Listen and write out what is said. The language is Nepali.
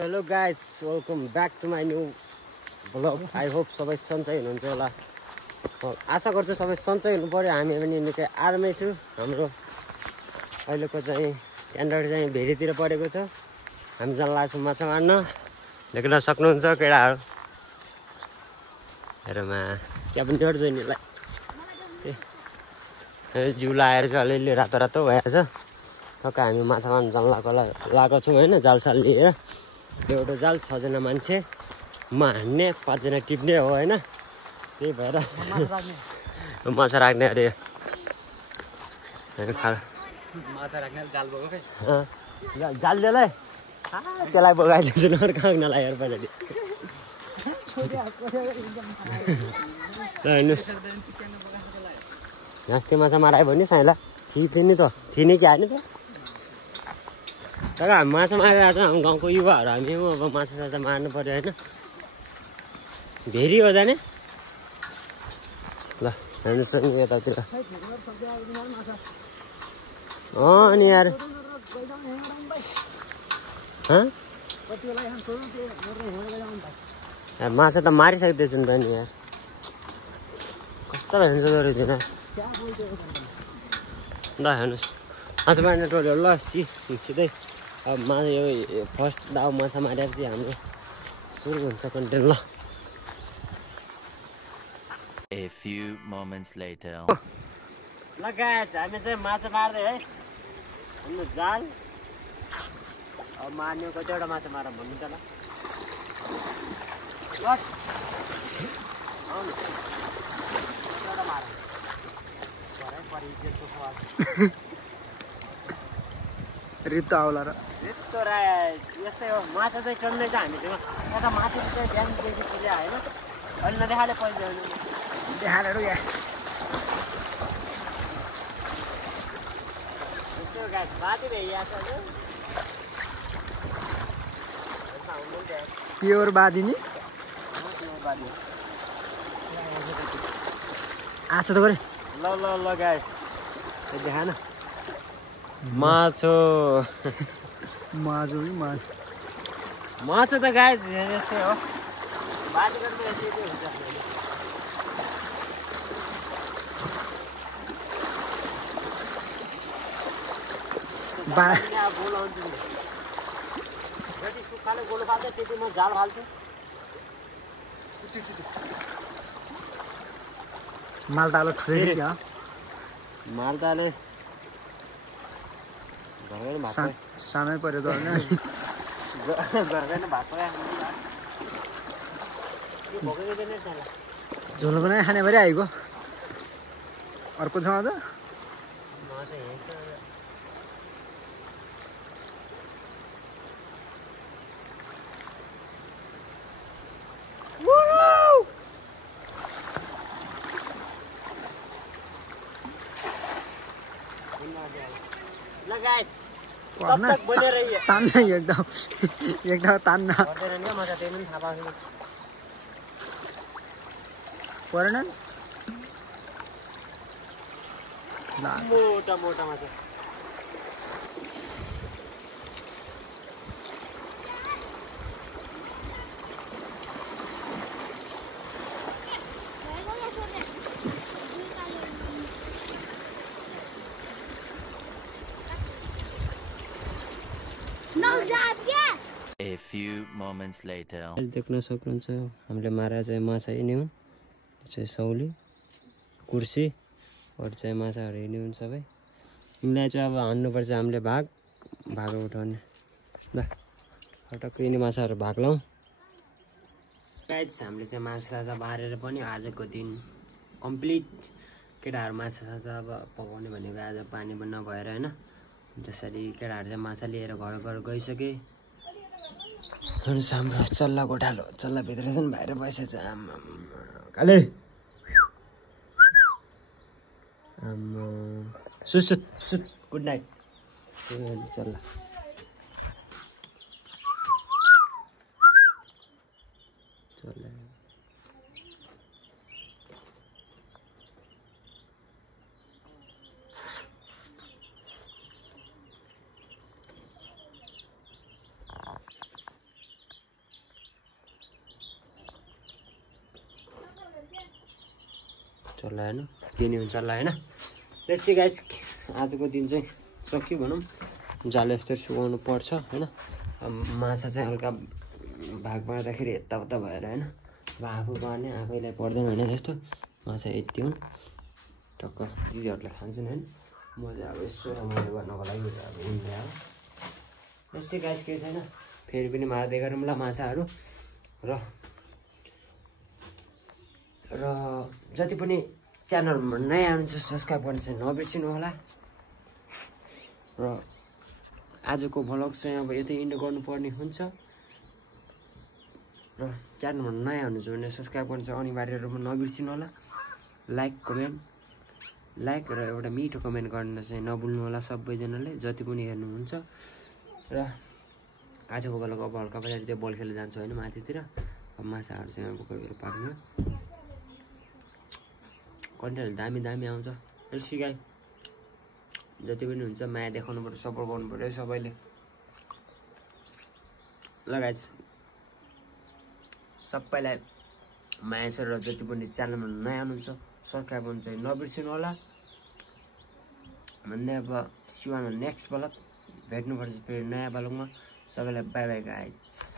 Hello guys, welcome back to my new vlog. I hope सबै सन्चै हुनुहुन्छ होला। आशा गर्छु सबै सन्चै हुनु पऱ्यो। हामी पनि निकै आरामै छु। हाम्रो अहिलेको चाहिँ क्यान्डर चाहिँ भेरीतिर परेको छ। हामी जान लाग्छौँ माछा मार्न। देख्न सक्नुहुन्छ केटाहरू। हेरमा त्यहाँ पनि जोड जोइनीलाई जिउ लाएर चाहिँ अलिअलि रातो रातो भइरहेको छ। टक्क हामी माछा मार्न जान लगाएको छौँ होइन, जालसाल लिएर। एउटा जाल 6 जना मान्छे, म हान्ने 5 जना टिप्ने हो होइन। त्यही भएर माछा राख्ने अरे जाल दिएलाई त्यसलाई बगाइदिन्छु न काग्नलाई हेर पछाडि। ल हेर्नुहोस्, घाँसको माछा मारायो भने साइला थिच्यो नि त, थिने कि हाल्ने त। तर हामी माछा मारेर छ, हाम्रो गाउँको युवाहरू हामी अब माछा साछा मार्नु पऱ्यो होइन। भेरी हो जाने। ल हेर्नुहोस् नि यतातिर। अनि यार माछा त मारिसक्दैछ नि त नि यार, कस्तो हेर्नु रहेछ। ल हेर्नुहोस् माछा मार्ने टोलीहरू ल सिधै अब माछा यो फर्स्ट दाउ माछा मारेपछि हाम्रो सुरु हुन्छ कन्टेन्ट। ल A few moments later. ल गाइस, हामी चाहिँ माछा मार्दै है। हाम्रो जाल अब मार्ने कतिवटा माछा मार भन्नु त ल। रित्तो आउला र यस्तो यस्तै हो माछा चाहिँ टन्नै छ। हामी चाहिँ यता माथि चाहिँ बिहान देखि पुग्यो होइन, अहिले नदेखाले पैसा देखाएर या यस्तो गाइस बाँधी भइरहेको छ। प्योर बादिनी आशा त गरे। ल ल ल गाइस देखा न माछो माजु माछो त गाइस यस्तै हो, बाँधी गर्नु यस्तै हुन्छ। बोलाउँछु जति सुक्खाले गोलो फाल्छ त्यति म जाल फाल्छु। मालतालो ठुलै क्या मालताले सानै पऱ्यो त होइन। झोल बनाइ खाने भरि आइगयो अर्को छ अझ। तान्न एकदम तान्न परेन मोटा मोटा माछा। A few moments later. देख्न सक्नुहुन्छ हामीले मारा चाहिँ माछा यिनी हुन्, चाहिँ सौली कुर्सी अरू चाहिँ माछाहरू यिनी हुन् सबै। यिनीलाई चाहिँ अब हान्नुपर्छ हामीले भाग उठाउने। ल टक्क यिनी माछाहरू भाग लाउँ। गाइस हामीले चाहिँ माछा साछा मारेर पनि आजको दिन कम्प्लिट। केटाहरू माछा साछा अब पकाउने भनेको आज पानी पनि नभएर होइन, जसरी केटाहरू चाहिँ माछा लिएर घर गइसके। हाम्रो चल्ला गोठालो चल्लाभित्र चाहिँ बाहिर बसेछ। काले सुट गुड नाइट चल्ला। चल्ला होइन दिने हुन्छ होला होइन। त्यसै गाइस आजको दिन चाहिँ सक्यो भनौँ। जाल यस्तै सुकाउनु पर्छ होइन। माछा चाहिँ हल्का भाग पार्दाखेरि यताउता भएर होइन। अब आफू पार्ने आफैलाई पर्दैन होइन जस्तो माछा यति हुन् टक्क दिदीहरूले खान्छन् होइन। म चाहिँ अब यसो रमाइलो गर्नको लागि अब हिँड्ने अब यसै गाइस केही छैन। फेरि पनि मार्दै गरौँ ल माछाहरू र जति पनि च्यानलमा नयाँ हुनुहुन्छ सब्सक्राइब गर्नु चाहिँ नबिर्सिनु होला। र आजको भ्लग चाहिँ अब यतै इन्ड गर्नुपर्ने हुन्छ। र च्यानलमा नयाँ हुनुहुन्छ भने सब्सक्राइब गर्नु चाहिँ अनिवार्य रूपमा नबिर्सिनु होला। लाइक र एउटा मिठो कमेन्ट गर्न चाहिँ नभुल्नु होला सबैजनाले जति पनि हेर्नुहुन्छ। र आजको बेलाको अब हल्का पछाडि चाहिँ बल खेल्न जान्छु होइन माथितिर। अब माछाहरू चाहिँ अब कोही बेला पाक्ने कन्टेन्टहरू दामी दामी आउँछ। यसै गाई जति पनि हुन्छ माया देखाउनु पऱ्यो सपोर्ट गर्नु पऱ्यो सबैले ल गाइस। सबैलाई माया छ र जति पनि च्यानलमा नयाँ हुनुहुन्छ सब्सक्राइब गर्नु चाहिँ नबिर्सिनु होला भन्दै अब सिवानमा नेक्स्ट भ्लग भेट्नुपर्छ फेरि नयाँ भ्लगमा। सबैलाई बाई बाई गाइस।